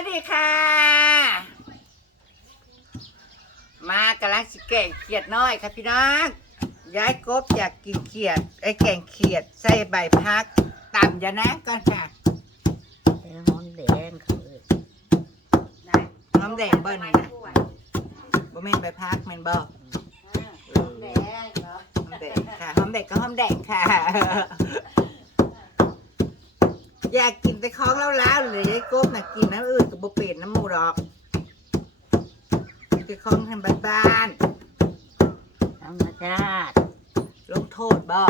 วัสดีค่ะ มากำลังสิแกงเขียดน้อยครับพี่น้องย้ายกบอยากกินเขียดไอ้แกงเขียดใส่ใบพักต่ำอยานะก่อนค่ะแล้หอมแดงเขาเอ้ยน้ำแดงเบิ้ลนี่นะบ่แม่นใบพักแม่นบ่แดงเหรอหอมแดงค่ะหอมแดงก็หอมแดงค่ะ อยากกินแต่ของเล้าวๆเลยยายกบน่ะกินน้ำอื่นก็บ่เป็นน้ำหมูดอกกินแต่ของทำบ้านธรรมชาติลงโทษบ่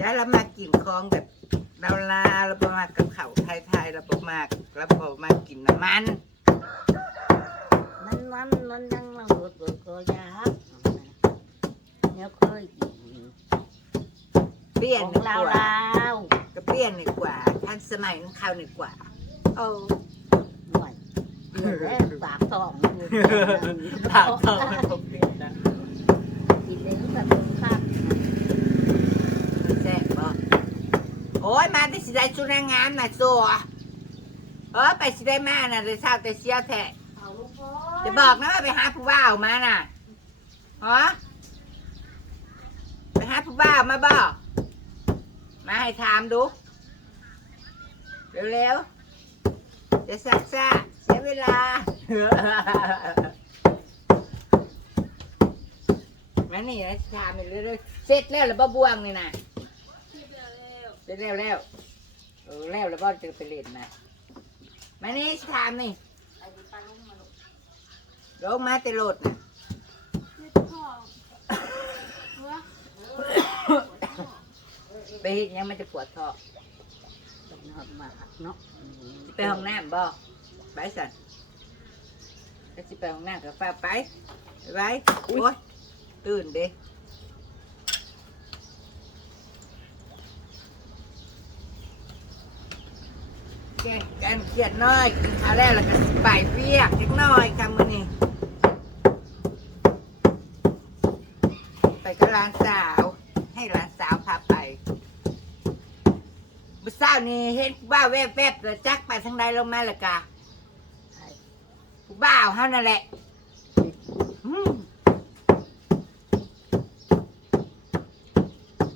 ย้ายเรามากินของแบบดาวลาเราบมากับเขาไทยๆเราบมาเราบมากินน้ำมัน มันมันมันยังมาหดหดก็ยากเนี่ยเคยกิน เปลี่ยนของดีกลาวว่าลาวก็เปลี่ยนดีกว่าทันสมัยน้ำข้าวดีกว่าโอ้หน่อยเดือดแล้วปากท้องถามต่อมันผมเปลี่ยนนะกินเลยแบบเป็นข้าวแซ่บบ่โอ้ยมาได้สิได้ชุดนางงามน่ะสัวเออไปสิได้มาน่ะเลยเช้าแต่เสียวแท้เอาลูกพ่อจะบอกนะว่าไปหาผู้บ่าวมาน่ะฮะไปหาผู้บ่าวมาบอก มาให้ถามดูเร็วๆจะซักซ่าเสียเวลา มานี่นะถามไปเรื่อยๆเสร็จแล้วหรือบ่บวงนี่นะเสร็จแล้วแล้วเออแล้วแล้วบ่จะไปเล่นนะมานี่ถามนี่ไอ้ปลาลุงมาลูกลงมาแต่โหลดนะ ไปเห็นยังมันจะปวดท้องต้องนอนมากเนาะไปห้องน้ำบ่ไปสันก็สิไปห้องน้ำกับฟ้าไปไปไว้โอ้ยตื่นเด้แกงกันเขียดน้อยกินข้าวแล้วแล้วก็สิไปเวียกจักหน้อยค่ะมื้อนี้ไปกับหลานสาว ให้หลานสาวพาไป บุษาวนี่เห็นผู้บ่าวแวบๆแล้วจักไปทางใดลงมาและกะไอ้ผู้บ่าวเฮานั่นแหละอืม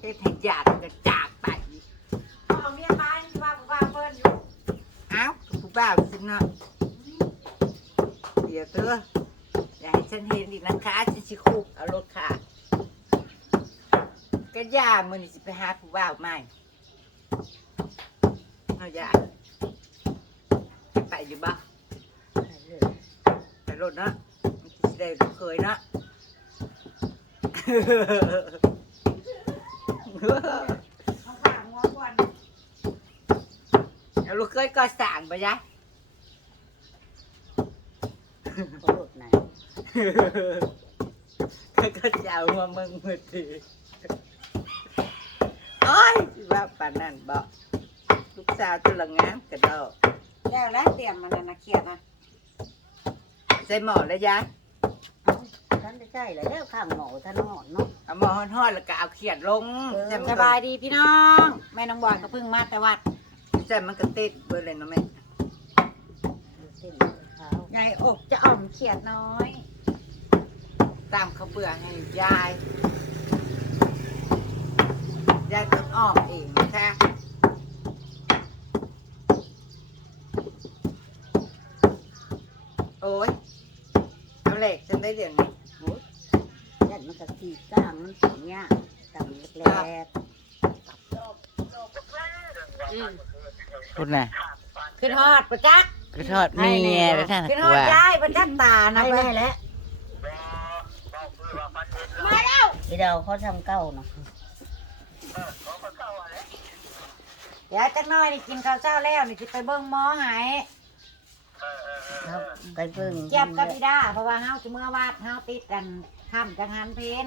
เฮ็ดให้ญาติก็จากไปเอาเมียมาว่าว่าเพิ่นอยู่เอ้าผู้บ่าวสิเนาะเดี๋ยวเถอะอย่าให้ฉันเห็นอีกนะคะฉันสิคุกเอารถค่ะก็ย่ามื้อนี้สิไปหาผู้บ่าวใหม่ เอาย่าไปอยู่บ่ไอ้เรื่องไปรถเนาะมันสิได้ลูกเคยเนาะเอาข้างหัวก่อนเอาลูกเคยก็สั่งไปยะเขาหลุดไหนก็ก็จะเอามามึงมือทีโอ้ยสิว่าปานนั่นบอก ลูกสาวตุลงามกระโดดแล้วแล้วเตรียมมันแล้วนะเครียดนะใส่หมอแล้วยะเอาท่านได้ใช่เลยแล้วข้างหมอท่านหอดเนาะเอาหมอห่อนๆแล้วก็เอาเขียดลงเออใส่มันสก็บายดีพี่น้อง แม่น้องบอยก็เพิ่งมาแต่วัดใส่มันก็ติดเบอร์เลยเนาะแม่เส้นขาวใหญ่อกจะอ่อมเครียดน้อยตามเขาวเบื่อให้ยายยายต้องออกเองนะคะ อ้ยเอาเหล็กฉันได้เดี๋ยวนี้โอ้ยยันมันกะทีกลางมันสีเนี้ยกำแรกพูดนะขึ้นฮอดประจักษ์คือทอดเมียแล้วท่านขึ้นกฮอดว่าย้ายประจักษ์ตาๆนะไม่ไปแน่แหล้วมาแล้วที่เราเขาทำเก้าเนาะเดี๋ยวจักหน้อยนี่กินข้าวเช้าแล้วนี่สิไปเบิ่งหมอใหาย ครับไปเบิ่งเจ็บกับพี่ดาเพราะว่าเฮาจะเมื่อวาดเฮาติดกันห้ำจังหันเพน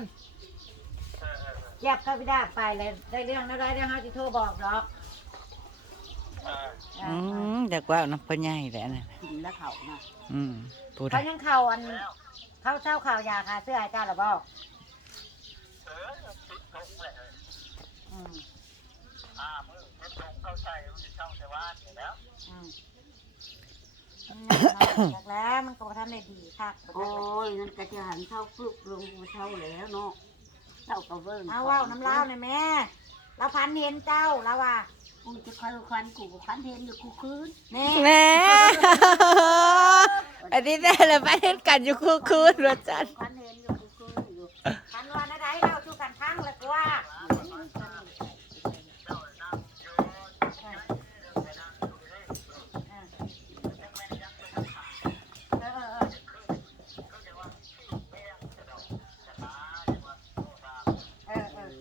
เจ็บกับพี่ดาไปเลยได้เรื่องแล้วได้เรื่องเฮาจะโทรบอกดอกอืมอยากว่าน้ำปลาใหญ่แหละนะกินแล้วเขาเนาะอืมพูดเขายังเข่าอันเข้าเช่าข่าวยาคาเสื้อให้เจ้าหรือเปล่าอืมอืมมันอ ยากแล้วมันก็บ่ทันได้ดีคักบ่โอ้ทันได้ยนั่นก็จะหันเท่าพึกลงเท่าแล้วเนาะเท่ากับเบิ้งเอาเว้าน้ำเล่าวนี่แม่เราพันเห็นเจ้าแล้วว่ากูจะคอยควันกูก็ควันเห็นอยู่กูคืนแม่แม่อันนี้แน่เลยไปเห็นกันอยู่คู่คืนรถจันควันเห็นอยู่กูคืนอยู่ พันวันอะไรเราชูกันทั้งเลยก็ว่าเออเออเออเออเออ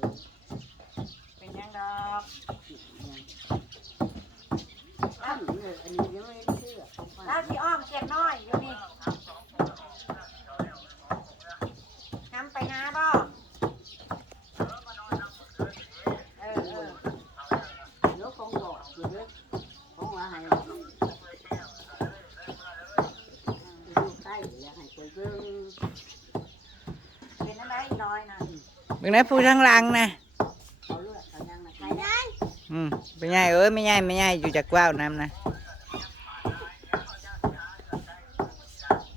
เป็นยังดอก ตั้งเลยอันนี้ยังไม่เชื่อของป้า เราที่อ้อมเก็บน้อยอยู่นี่ทำไปหาบ่เออเออ เดี๋ยวของบอกอยู่เด้อของว่าให้อยู่ใกล้อยากให้ไปเบิ้ง เป็นอะไรอีน้อยนะ เป็นไงผู้ทั้งหลังนะเขาเลือดเขายังนะใครได้อืมเป็นไงเอ้ยไม่ไงไม่ไงอยู่จากกว้าวน้ำนะ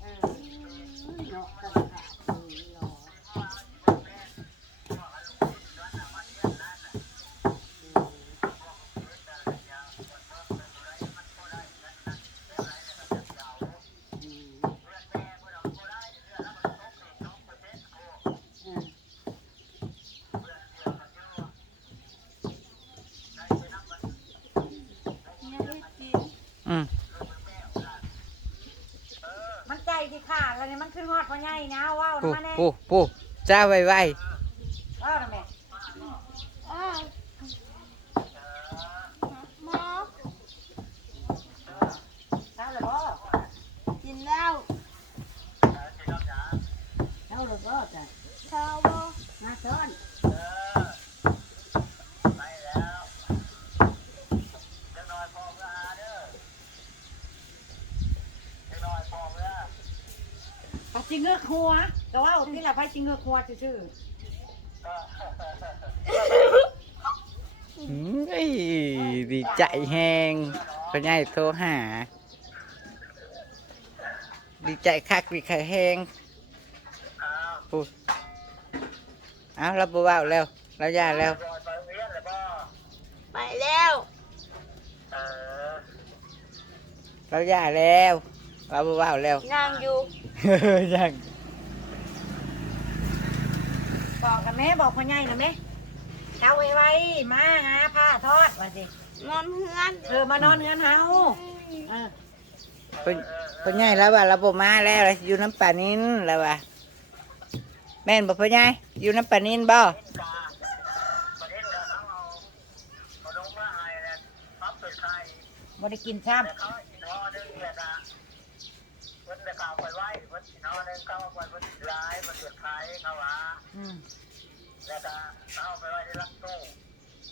เออ เนาะก็ขาดเลยรอ อืม มันใจที่ขาดแล้วเนี่ยมันขึ้นฮอดพ่อ ใหญ่นะว้าวปูมาแน่ปูปูจ้าไวไวว้าวนะแม่เช้าเลยบ่ กินแล้วเท่าแล้วก็จ้ะเท่าบ่มาซ้อน ปะจิงเงือกหัวก็ว่าที่ละไปจิงเงือกหัวซื่ออืมเอ้ยดีใจแหงพ่อใหญ่โทรหา ดีใจคักดีใจแหงปูเอาเราบ่เว้าแล้วเราย่าแล้ว ไปแล้วเราย่าแล้ว เราบ่เว้าแล้ว นั่งอยู่ ยังๆบอกกันแม่บอกพ่อใหญ่นะแม่เช้าไว้ไว้มาหาผ้าทอดว่าสินอนเฮือนเออมานอนเฮือนเฮาเออพ่อพ่อใหญ่แล้วว่าเราบ่มาแล้วเราสิอยู่น้ำปลานินแล้วว่าแม่นบ่พ่อใหญ่อยู่น้ำปลานินบ่บ่ได้กินซ้ำ อืมแล้วก็เอาไปไว้ในลังตู้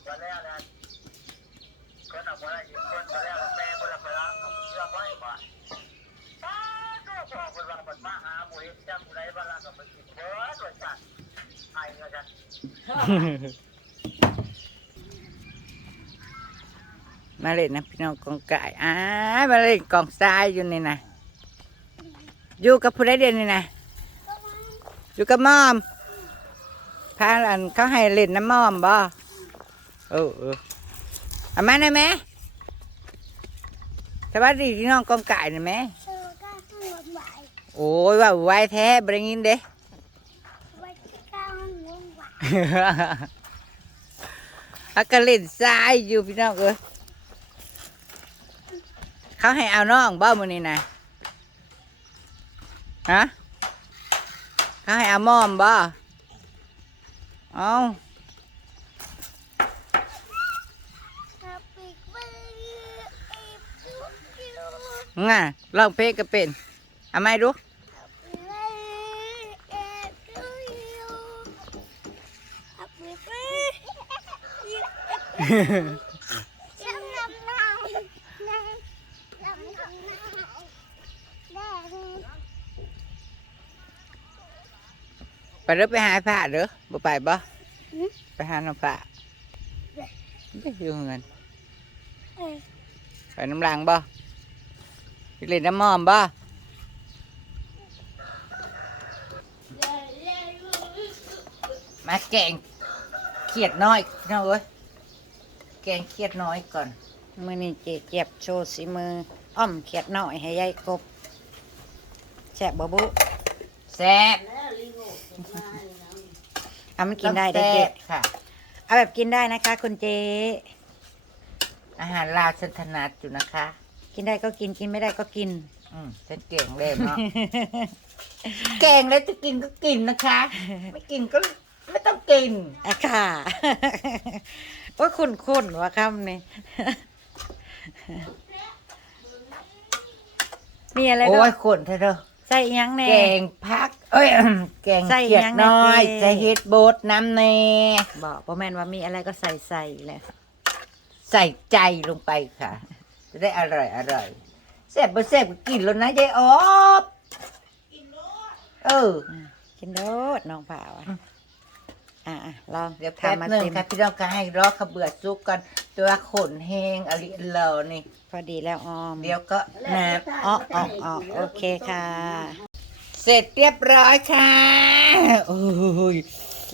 วันแรกนะคนเอาไปไว้อยู่คนวันแรกแม่คนละไปล้างเอาเชือกไว้ก่อนป้าก็บอกคนว่ามันมาหาหมูเห็ดจังไรบ้านละก็ไปกินเบิร์ดเลยจ้ะไอ้ก็จะมาเล่นนะพี่น้องกองไก่อ้ายมาเล่นกองทรายอยู่นี่นะ อยู่กับผู้ใดเด่นนี่นะอยู่กับมอมพาอันเขาให้เล่นน้ำมอมบ่เออเออเอามาได้ไหมสวัสดีพี่น้องกองไก่หน่อยไหมเออก็ทั้งหมดไหวโอ้ยว่าไว้แท้บริงินเด้ไว้ที่ก้าวงงไหวอากาเล่นทรายอยู่พี่น้องเอ้ยเขาให้เอาน้องบ่มือนี่นะ ฮะเขาให้เอามอมบ่เอาฮับปี้เบิร์ดเอฟยูยูง่ะลองเพลงก็เป็นเอาไหมดูเเด้อไปหาผ้าเด้อบ่ไปบ่ไปหาน้องผ้าไม่อยู่เงินเอ้ยไปน้ำลังบ่ไปเล่นน้ำมอมบ่มาแกงเขียดน้อยพี่น้องเอ้ยแกงเขียดน้อยก่อนมือนี่เจเจ็บโชว์สีมืออ้อมเขียดหน่อยให้ยายกบแซ่บบ่บุแซ่บแล้วลิงโง่ เป็นไงแล้วเอามันกินได้ได้ต้องเจแซ่บค่ะ เอาแบบกินได้นะคะ คุณเจอาหารลาวฉันถนัดอยู่นะคะ กินได้ก็กินกินไม่ได้ก็กิน อืมฉันเก่งเลยเนาะ เก่งแล้วจะกินก็กินนะคะ ไม่กินก็ไม่ต้องกิน อะค่ะ ว่าคุณคุณว่าคำนี้ มีอะไรโอ้ด้วยยขนเธอเด้อ ใส่อิหยังแน่ แกงพัก เอ้ย แกงใส่เขียดยังไงน้อยเจ๊ใส่เฮ็ดโบดน้ำแน่บอกพ่อแม่นว่ามีอะไรก็ใส่ใส่เลยใส่ใจลงไปค่ะ จะได้อร่อยอร่อยแซ่บบ่แซ่บก็กินแล้วนะยายออบเออกินโดดน้องผ่าวอะอะอะลองเดี๋ยวแป๊บทำมาหนึงเต็มค่ะพี่น้องก็ให้รอขาวเบือซุกกัน ตัวขนแห้งอะไรเลอนี่ พอดีแล้วออมเดี๋ยวก็น้อ๋ออ๋ออ๋อโอเคค่ะำเสร็จเรียบร้อยค่ะโอ้ย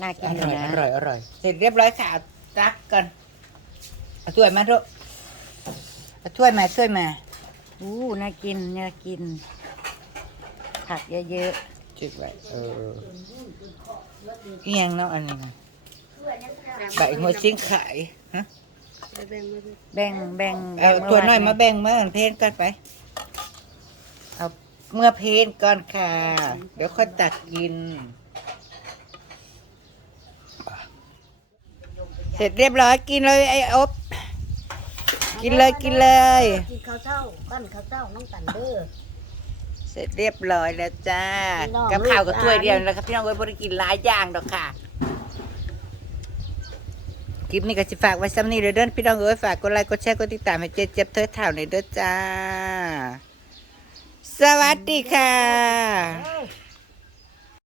น่ากิอนอยู่ร่อยนะอร่อยอร่อยเสร็จเรียบร้อยค่ะเอาตักกันเอาถ้วยมาทุกเอาถ้วยมาถ้วยมาอู้น่ากินน่ากิน ผักเยอะจุดไว้เออเอียงเนาะอันนี้นะใบหัวชิ้งไข่ฮะ ๆแบ่งแบ่งเอาแบ่งตัวน้อยไมาแบ่งมาเพนกันไป เอาเมื่อเพนก่อนค่ะ เดี๋ยวค่อยตักกิน เสร็จเรียบร้อยกินเลยไอ้อบกินเลยกินเลย กินข้าวเจ้าปั้นข้าวเจ้าน้องตันเด้อเสร็จเรียบร้อยแล้วจ้าพี่น้องกับข้าวกับลูกถ้วยเดียวหลานแล้วครับพี่น้องไว้บริกินหลายอย่างดอกค่ะ คลิปนี้ก็จะฝากไว้ซ้ำนี้เลยเด้อพี่น้องเอ้ยฝากกดไลค์กดแชร์กดติดตามให้เจ๊เจ็บเทิดเท่าในเด้อจ้า สวัสดีค่ะ